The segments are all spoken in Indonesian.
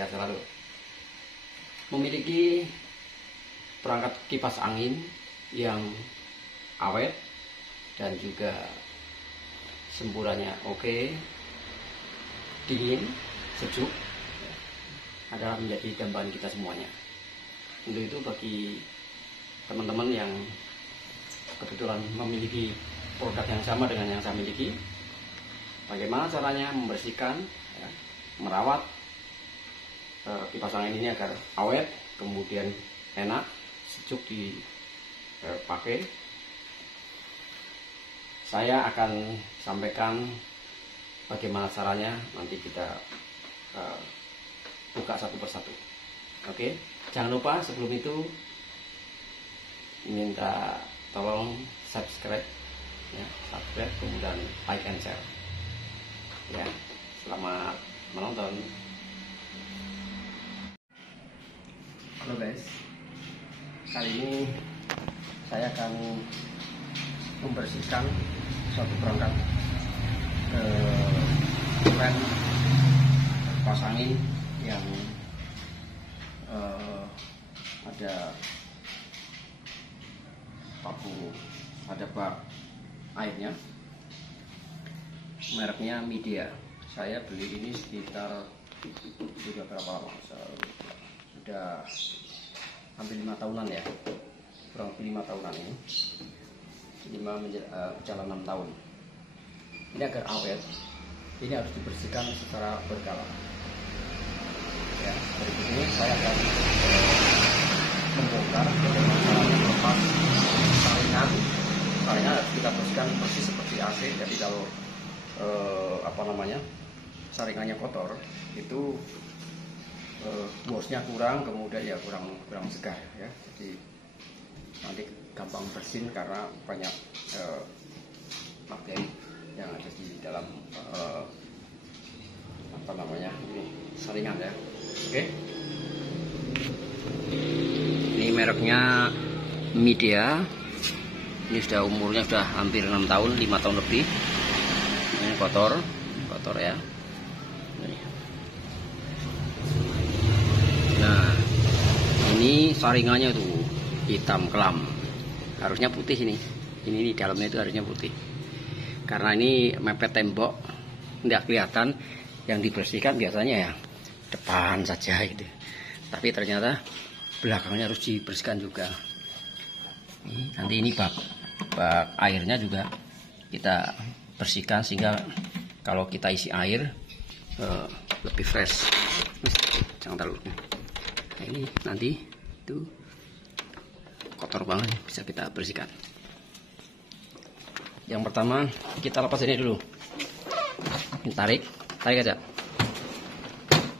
sehat selalu. Memiliki perangkat kipas angin yang awet dan juga semburannya oke, dingin, sejuk, adalah menjadi dambaan kita semuanya. Untuk itu bagi teman-teman yang kebetulan memiliki produk yang sama dengan yang saya miliki, bagaimana caranya membersihkan, merawat kipas angin ini agar awet, kemudian enak, sejuk dipakai. Saya akan sampaikan bagaimana caranya, nanti kita buka satu persatu. Oke, jangan lupa sebelum itu minta tolong subscribe, kemudian like and share. Ya, selamat menonton. Halo guys, kali ini saya akan membersihkan suatu perangkat rem kipas angin yang ada bak airnya, mereknya Midea. Saya beli ini sekitar sudah berapa lama? Sudah hampir 5 tahunan ya, kurang lebih 5 tahunan ini. 5 jalan 6 tahun. Ini agar awet, ini harus dibersihkan secara berkala. Ya, berikut ini saya akan membongkar bagaimana melepas saringan. Saringan harus kita bersihkan persis seperti AC. Jadi kalau saringannya kotor, itu bosnya kurang, kemudian ya kurang segar ya. Jadi nanti gampang bersin karena banyak bakteri yang ada di dalam ini saringan ya. Oke. Ini mereknya Midea. Ini sudah umurnya sudah hampir 6 tahun, 5 tahun lebih. Ini kotor ya. Nah, ini saringannya tuh hitam kelam. Harusnya putih ini. Ini di dalamnya itu harusnya putih. Karena ini mepet tembok, tidak kelihatan. Yang dibersihkan biasanya ya depan saja gitu. Tapi ternyata belakangnya harus dibersihkan juga. Nanti ini bak airnya juga kita bersihkan sehingga kalau kita isi air lebih fresh. Jangan terlalu. Nah, ini nanti itu kotor banget, bisa kita bersihkan. Yang pertama kita lepas ini dulu. Ini tarik aja.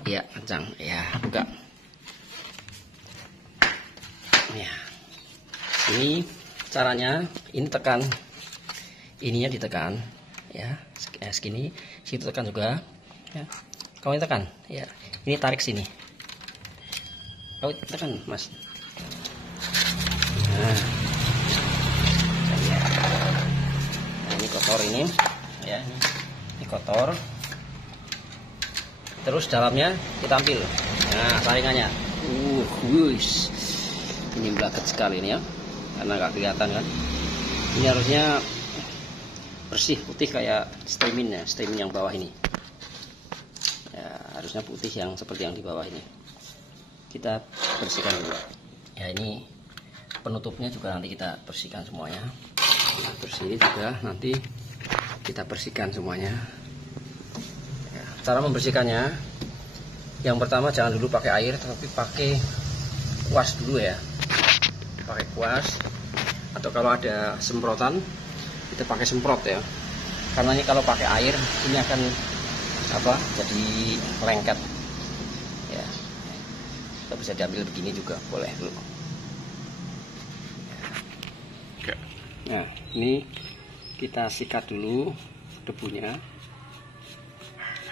Iya, kencang. Ya, buka. Ya. Ini caranya, ini tekan, ininya ditekan, ya, segini, situ tekan juga, ya. Kamu tekan, ya. Ini tarik sini. Kau tekan, Mas. Nah, ini kotor ini, ya. Ini kotor. Terus dalamnya kita ambil. Nah, saringannya. Ini blaket sekali ini ya. Karena nggak kelihatan kan. Ini harusnya bersih putih kayak steamin ya, steamin yang bawah ini. Ya, harusnya putih yang seperti yang di bawah ini. Kita bersihkan dulu. Ya, ini penutupnya juga nanti kita bersihkan semuanya. Nah, bersih juga nanti kita bersihkan semuanya. Ya, cara membersihkannya, yang pertama jangan dulu pakai air, tapi pakai kuas dulu ya. Pakai kuas, atau kalau ada semprotan kita pakai semprot ya, karena ini kalau pakai air ini akan jadi lengket ya. Kita bisa diambil begini juga boleh dulu ya. Nah, ini kita sikat dulu debunya,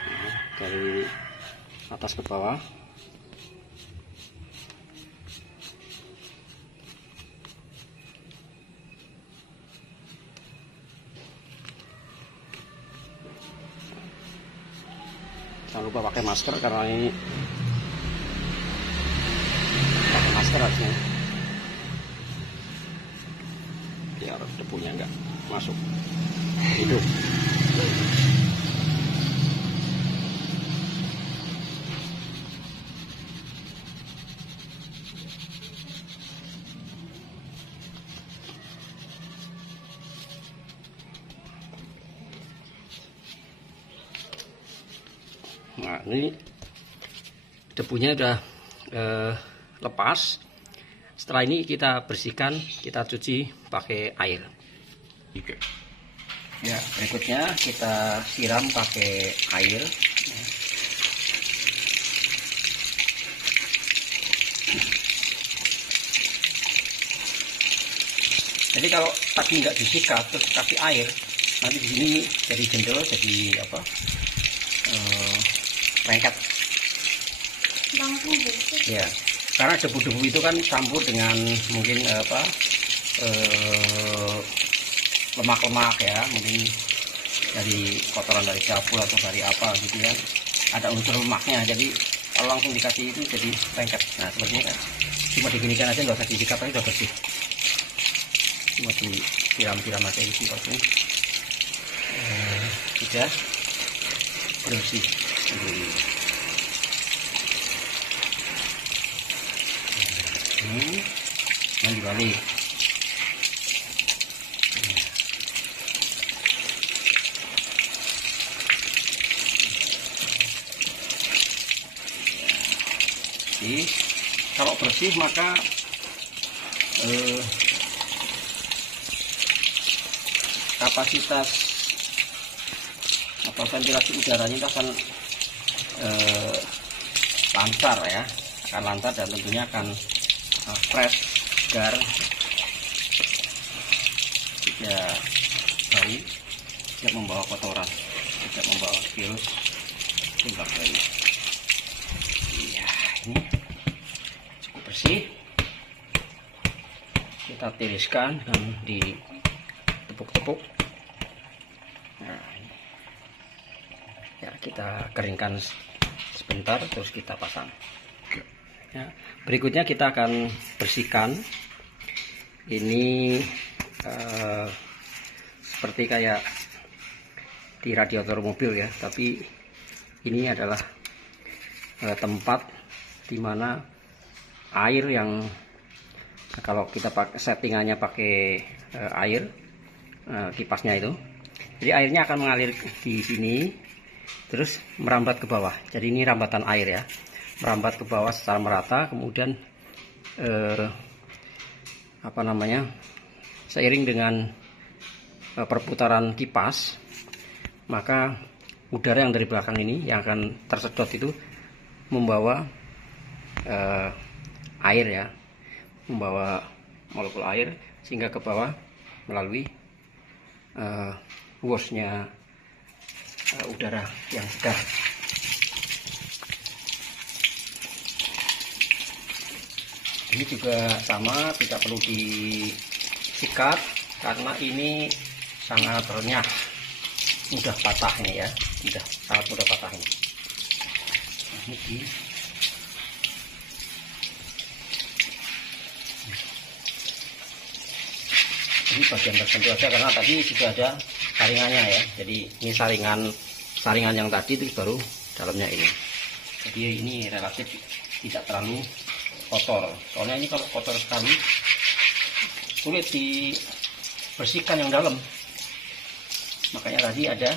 nah, dari atas ke bawah. Jangan lupa pakai masker karena ini terasnya, biar debunya enggak masuk hidup. Nah, ini debunya udah lepas. Setelah ini kita bersihkan, kita cuci pakai air. Ya, berikutnya kita siram pakai air. Jadi kalau tadi nggak disikat terus kasih air, nanti di sini jadi jendol, jadi apa? Lengket. Ya, karena debu-debu itu kan campur dengan mungkin lemak-lemak ya, mungkin dari kotoran dari dapur atau dari apa gitu kan, ada unsur lemaknya, jadi kalau langsung dikasih itu jadi lengket. Nah seperti ini kan, cuma diginikan aja, nggak usah disikat, aja udah bersih, cuma disiram-siram aja gitu seperti ini, sudah bersih. Dan dibalik. Jadi kalau bersih maka kapasitas atau ventilasi udaranya itu akan lancar ya, akan lancar dan tentunya akan fresh, segar, tidak bau, tidak membawa kotoran, tidak membawa virus dan bakteri. Iya, ini cukup bersih. Kita tiriskan dan ditepuk-tepuk. Nah, ini. Ya, kita keringkan sebentar, terus kita pasang. Ya, berikutnya kita akan bersihkan. Ini seperti kayak di radiator mobil ya, tapi ini adalah tempat dimana air yang kalau kita pakai settingannya pakai air kipasnya itu, jadi airnya akan mengalir di sini terus merambat ke bawah. Jadi ini rambatan air ya, merambat ke bawah secara merata, kemudian seiring dengan perputaran kipas, maka udara yang dari belakang ini yang akan tersedot itu membawa air ya, membawa molekul air sehingga ke bawah melalui hosnya udara yang segar. Ini juga sama, tidak perlu disikat karena ini sangat renyah, mudah patah ini ya, sangat mudah patah ini. Ini bagian tertentu aja karena tadi sudah ada saringannya ya, jadi ini saringan yang tadi itu baru dalamnya ini. Jadi ini relatif tidak terlalu kotor, soalnya ini kalau kotor sekali sulit dibersihkan yang dalam. Makanya tadi ada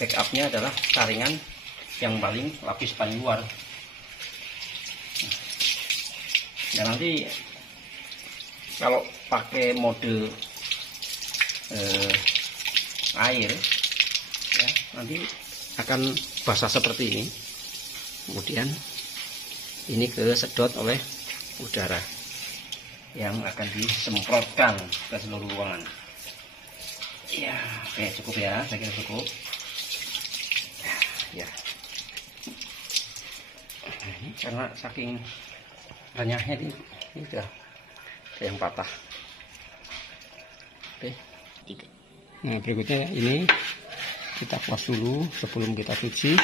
backupnya adalah saringan yang lapis paling luar. Dan nanti kalau pakai mode air ya, nanti akan basah seperti ini, kemudian ini kesedot oleh udara yang akan disemprotkan ke seluruh ruangan. Ya, oke, cukup ya, saya kira cukup. Ya, ini karena saking banyaknya ini sudah ada yang patah. Oke. Nah, berikutnya ini kita kuas dulu sebelum kita cuci.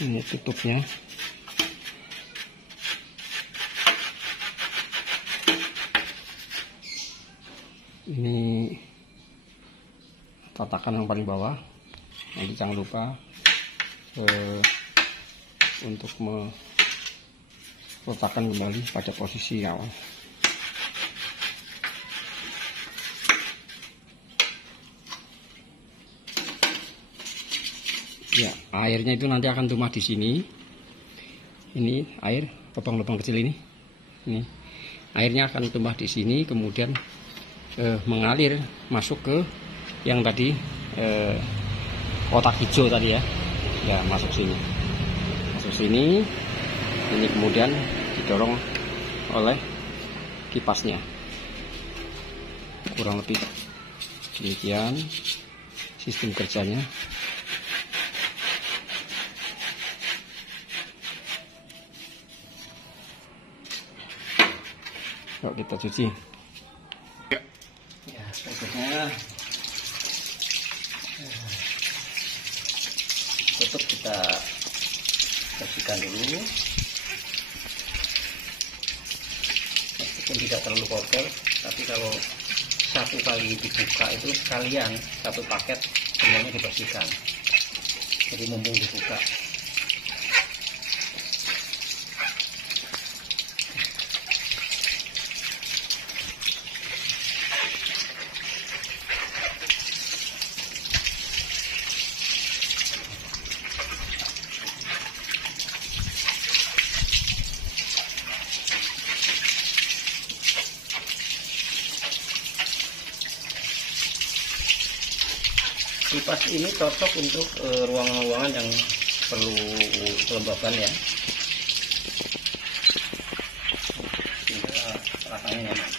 Ini tutupnya. Ini tatakan yang paling bawah. Nanti jangan lupa untuk meletakkan kembali pada posisi awal. Ya, airnya itu nanti akan tumpah di sini. Ini air, lubang-lubang kecil ini. Ini airnya akan tumpah di sini, kemudian mengalir masuk ke yang tadi kotak hijau tadi ya. Ya, masuk sini. Masuk sini. Ini kemudian didorong oleh kipasnya. Kurang lebih demikian sistem kerjanya. Yuk kita cuci. Ya, berikutnya tutup kita bersihkan dulu. Meskipun tidak terlalu kotor, tapi kalau satu kali dibuka itu sekalian satu paket semuanya dibersihkan. Jadi mumpung dibuka. Kipas ini cocok untuk ruangan-ruangan yang perlu kelembaban ya. Sehingga rasanya nyaman.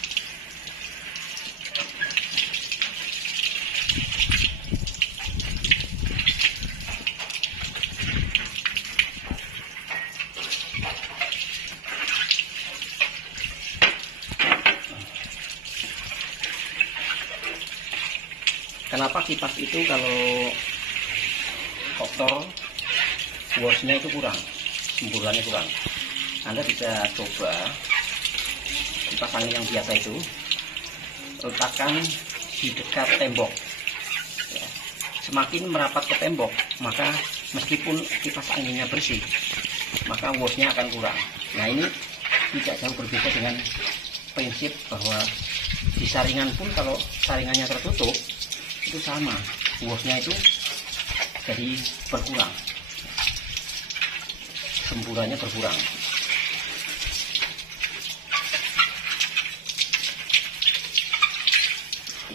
Kenapa kipas itu kalau kotor, washnya itu kurang, semburannya kurang. Anda bisa coba kipas angin yang biasa itu, letakkan di dekat tembok. Ya. Semakin merapat ke tembok, maka meskipun kipas anginnya bersih, maka washnya akan kurang. Nah ini tidak jauh berbeda dengan prinsip bahwa di saringan pun kalau saringannya tertutup, itu sama, washnya itu jadi berkurang, semburannya berkurang.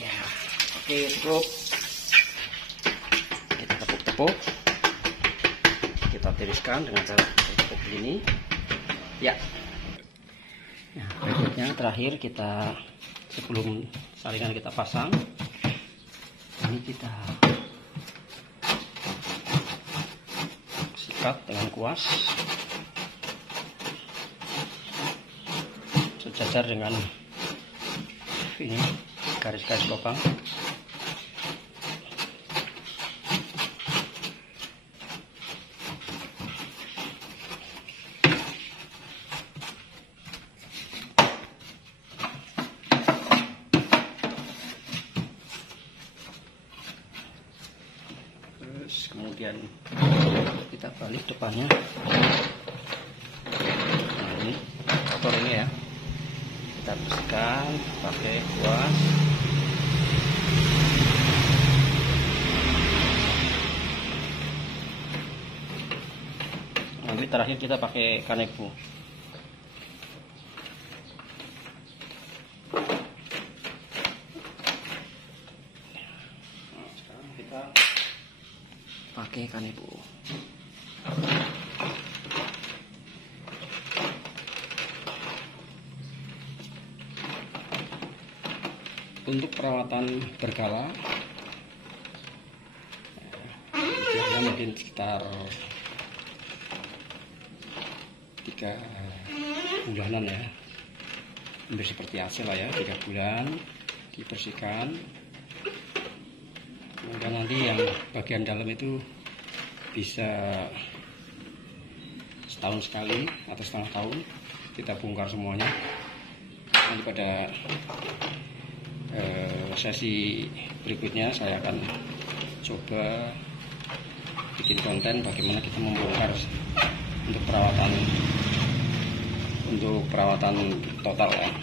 Ya, oke, cukup. Kita tepuk-tepuk, kita tiriskan dengan cara tepuk begini. Ya. Nah, berikutnya terakhir kita sebelum saringan kita pasang. Ini kita sikat dengan kuas sejajar dengan ini garis-garis lubang. Kemudian kita balik depannya. Nah ini kotor ini ya, kita bersihkan pakai kuas. Nanti terakhir kita pakai kanebo. Nah, sekarang kita pakai kanebo. Untuk perawatan berkala biasanya mungkin sekitar 3 bulanan ya, hampir seperti AC lah ya, 3 bulan dibersihkan. Kemudian nanti yang bagian dalam itu bisa setahun sekali atau setengah tahun kita bongkar semuanya. Nanti pada sesi berikutnya saya akan coba bikin konten bagaimana kita membongkar untuk perawatan total ya.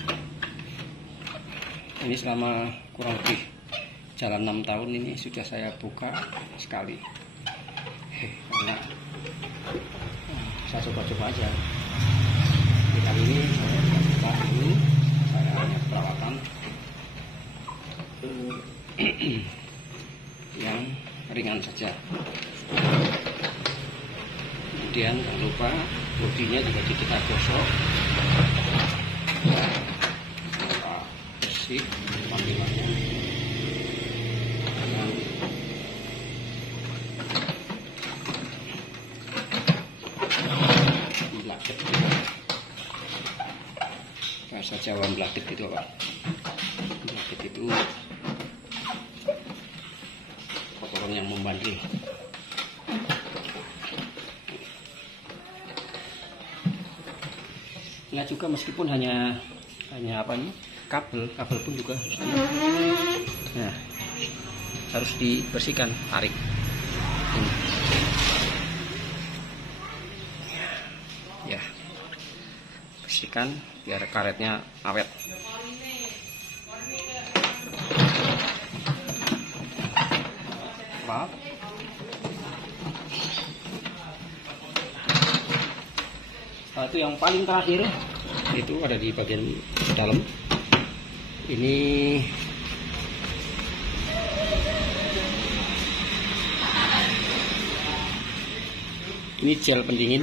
Ini selama kurang lebih jalan 6 tahun ini sudah saya buka sekali karena saya coba-coba aja. Kali ini saya hanya perawatan yang ringan saja. Kemudian jangan lupa bodinya juga kita gosok, kita bersih tampilannya dengan blaket, bahasa Jawa blaket itu apa? Blaket itu kotoran yang membandel. Nah juga meskipun hanya apa nih, kabel pun juga harus dibersihkan, tarik ini. Ya, bersihkan biar karetnya awet. Maaf. Itu yang paling terakhir itu ada di bagian dalam. Ini gel pendingin.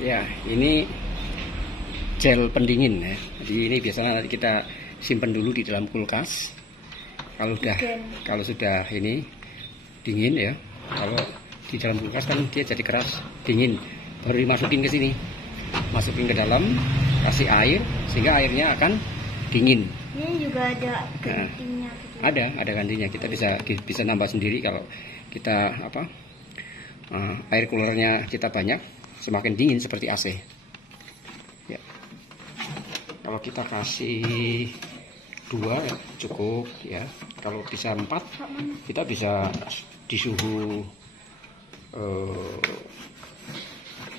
Ya, ini gel pendingin ya. Jadi ini biasanya nanti kita simpan dulu di dalam kulkas. Kalau sudah ini dingin ya. Kalau di dalam kulkas kan dia jadi keras, dingin, baru dimasukin ke sini, masukin ke dalam, kasih air sehingga airnya akan dingin. Ini juga ada gantinya. Ada gantinya, kita bisa nambah sendiri kalau kita air coolernya kita banyak, semakin dingin seperti AC. Ya. Kalau kita kasih 2 ya, cukup ya. Kalau bisa 4 kita bisa di suhu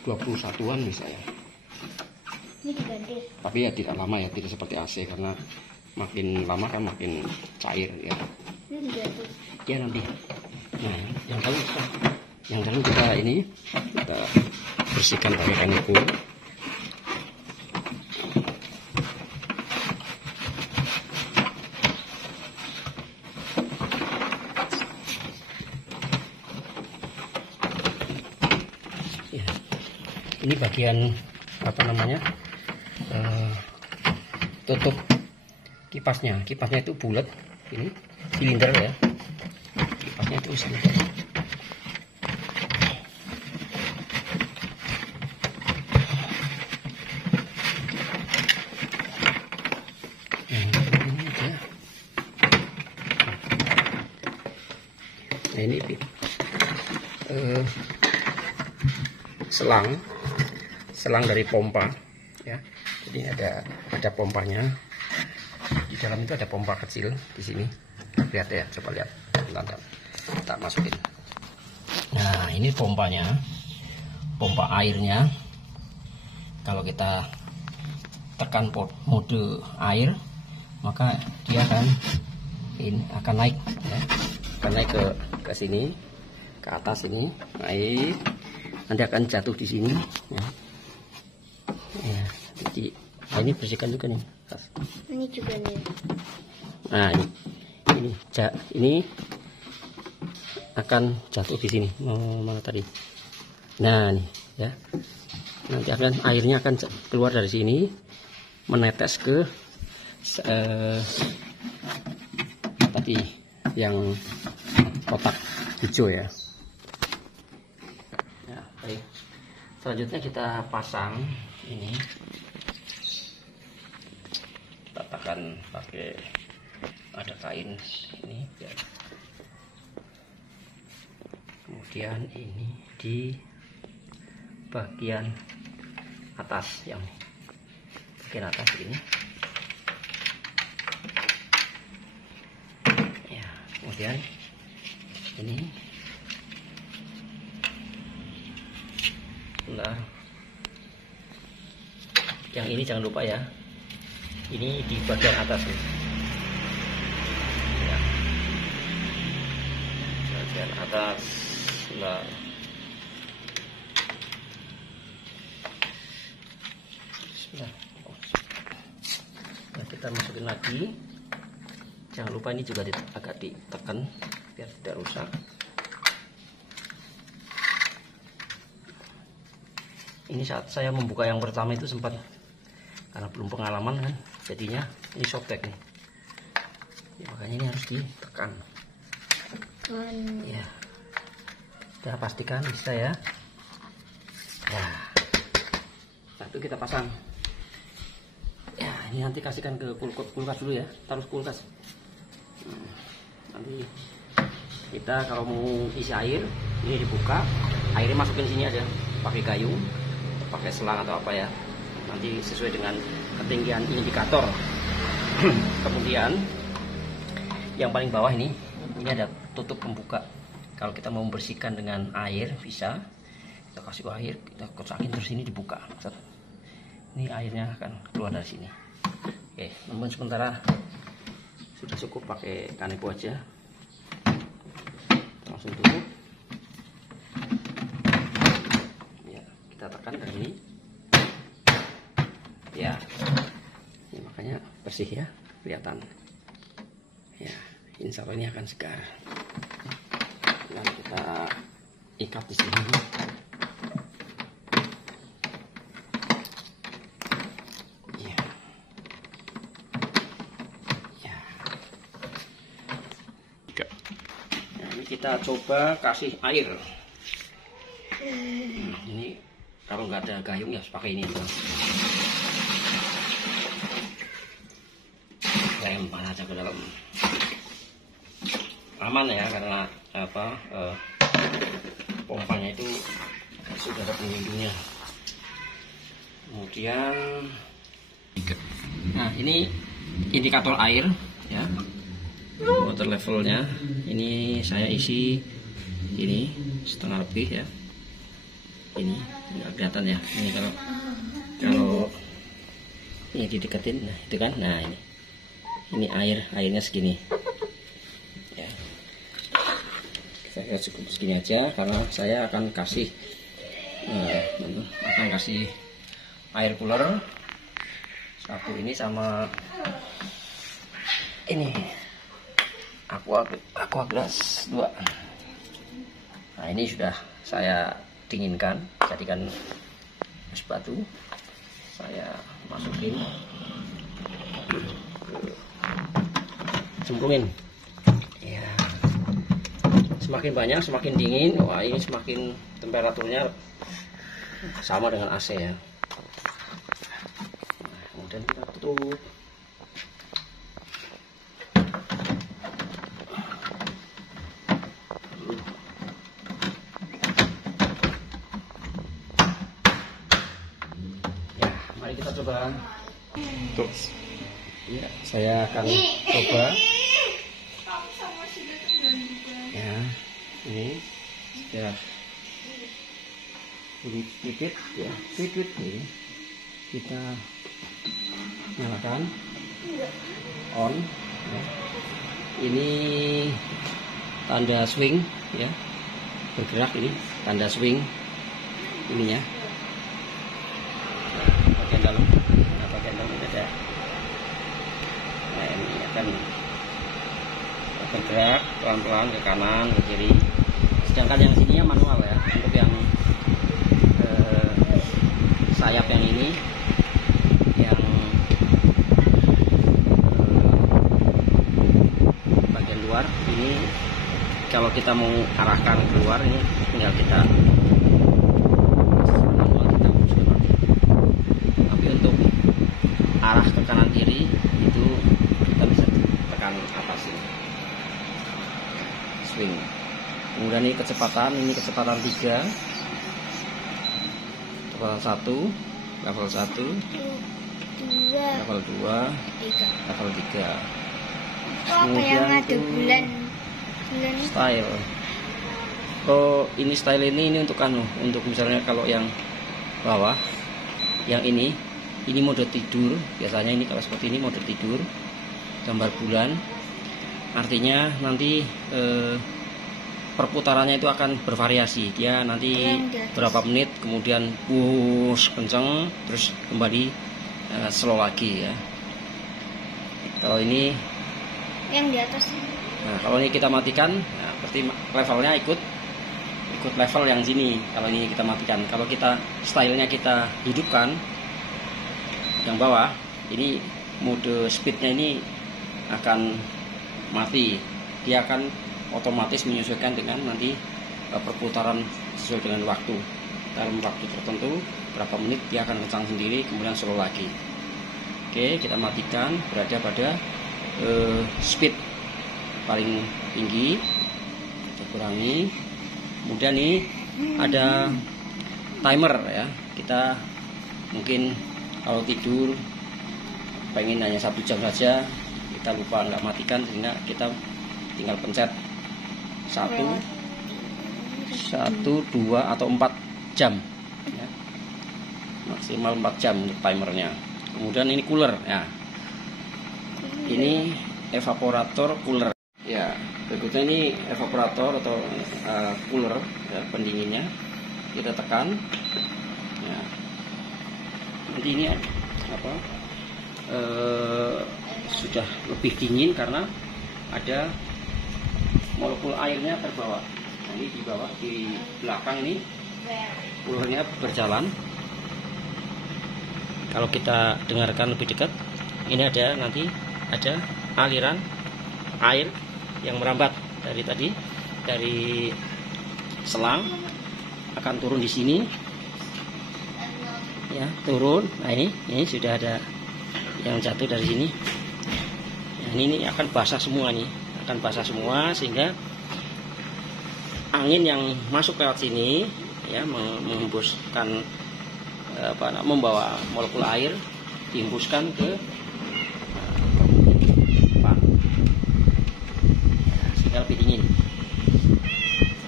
21-an misalnya. Ini diganti. Tapi ya tidak lama ya, tidak seperti AC karena makin lama kan makin cair ya. Ini diganti. Ya nanti. Nah, yang dulu kita bersihkan pakai kaniko. Ini bagian tutup kipasnya. Kipasnya itu bulat, ini silinder ya. Kipasnya itu silinder. Nah ini selang dari pompa ya. Jadi ada pompanya di dalam, itu ada pompa kecil di sini. Lihat ya, coba lihat, kita masukin. Nah ini pompanya, pompa airnya. Kalau kita tekan mode air, maka dia akan naik ya. Akan naik ke sini, ke atas ini, naik, nanti akan jatuh di sini ya. Jadi ini bersihkan juga nih. Ini juga nih. Nah ini akan jatuh di sini. Mana tadi? Nah nih ya, nanti airnya akan keluar dari sini, menetes ke tadi yang kotak hijau ya. Ya, baik. Selanjutnya kita pasang ini. Kita tekan pakai, ada kain ini ya. Kemudian ini di bagian atas, yang bagian atas ini Kemudian ini, nah, yang ini jangan lupa ya, ini di bagian atas nih. Ya. Bagian atas, nah. Nah, kita masukin lagi. Jangan lupa ini juga agak ditekan biar tidak rusak. Ini saat saya membuka yang pertama itu sempat, karena belum pengalaman kan, jadinya ini sobek nih. Ya, makanya ini harus ditekan. Ya, kita pastikan bisa ya. Ya, satu kita pasang. Ya, ini nanti kasihkan ke kulkas dulu ya, taruh kulkas. Nanti kita kalau mau isi air, ini dibuka, airnya masukin sini aja, pakai kayu, pakai selang atau apa ya, nanti sesuai dengan ketinggian indikator. Kemudian yang paling bawah ini ada tutup pembuka. Kalau kita mau membersihkan dengan air bisa, kita kasih air, kita kocakin terus ini dibuka. Ini airnya akan keluar dari sini. Oke, namun sementara sudah cukup pakai kanebo aja. Langsung tutup. Ya, kita tekan dari sini. Ya, ini makanya bersih ya, kelihatan. Ya, insya Allah ini akan segar. Lalu kita ikat di sini. Kita coba kasih air. Ini kalau nggak ada gayung ya pakai ini. Lempar aja ke dalam. Aman ya, karena apa? Pompanya itu sudah ada pelindungnya. Kemudian, nah ini indikator air ya. Water levelnya ini saya isi ini setengah lebih ya. Ini nggak kelihatan ya. Ini kalau ini dideketin, nah itu kan, nah ini airnya segini. Ya. Saya cukup segini aja karena saya akan kasih air cooler satu ini sama ini. Aqua Glass 2. Nah, ini sudah saya dinginkan, jadikan es batu. Saya masukin, cemplungin. Ya. Semakin banyak, semakin dingin. Wah, ini semakin temperaturnya sama dengan AC ya. Nah, kemudian kita tutup. Mari kita coba. Terus. Ya, saya akan coba. Ya, ini sudah sedikit ya, sedikit ini. Kita nyalakan, on. Ya. Ini tanda swing ya, bergerak ini tanda swing ininya. Bagian dalam ada. Nah, ini akan bergerak pelan-pelan ke kanan ke kiri. Sedangkan yang sininya manual ya. Untuk yang sayap yang ini, yang bagian luar ini, kalau kita mau arahkan keluar ini tinggal kita arah ke kanan kiri itu kita bisa tekan atas ini, swing. Kemudian ini kecepatan 3, level 1, level 1, level 2, level 3. Kemudian yang ada bulan. Style. Oh, ini style ini untuk untuk misalnya kalau yang bawah, yang ini mode tidur. Biasanya ini kalau seperti ini mode tidur, gambar bulan. Artinya nanti perputarannya itu akan bervariasi. Dia nanti berapa menit, kemudian kenceng, terus kembali slow lagi ya. Kalau ini yang di atas. Nah, kalau ini kita matikan, nah, berarti levelnya ikut level yang sini. Kalau ini kita matikan, kalau kita stylenya kita hidupkan yang bawah, ini mode speednya ini akan mati. Dia akan otomatis menyesuaikan dengan nanti perputaran sesuai dengan waktu. Dalam waktu tertentu berapa menit dia akan kencang sendiri, kemudian slow lagi. Oke, kita matikan, berada pada speed paling tinggi, kita kurangi. Kemudian nih ada timer ya. Kita mungkin kalau tidur pengen hanya 1 jam saja, kita lupa nggak matikan, sehingga kita tinggal pencet 1, 2 atau 4 jam ya. Maksimal 4 jam untuk timernya. Kemudian ini cooler ya. Ini evaporator cooler ya. Berikutnya ini evaporator atau cooler ya, pendinginnya. Kita tekan ya. Nanti ini apa sudah lebih dingin karena ada molekul airnya terbawa. Nah, ini di bawah, di belakang ini coolernya berjalan. Kalau kita dengarkan lebih dekat, ini nanti ada aliran air yang merambat dari selang, akan turun di sini ya, turun. Nah, ini sudah ada yang jatuh dari sini. Nah, ini akan basah semua nih, sehingga angin yang masuk lewat sini ya menghembuskan membawa molekul air, dihembuskan ke depan ya, sehingga lebih dingin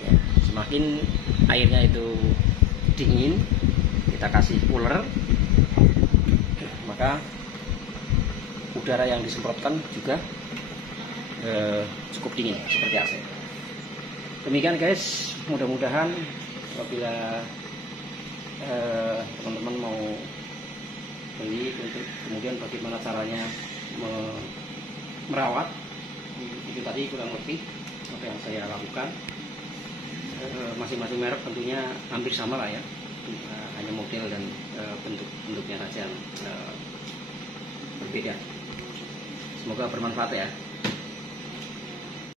ya. Semakin airnya itu dingin, kita kasih cooler, maka udara yang disemprotkan juga cukup dingin seperti AC. Demikian guys, mudah-mudahan apabila teman-teman mau beli untuk kemudian bagaimana caranya merawat, itu tadi kurang lebih apa yang saya lakukan. Masing-masing merek tentunya hampir sama lah ya, hanya model dan bentuknya saja berbeda. Semoga bermanfaat ya.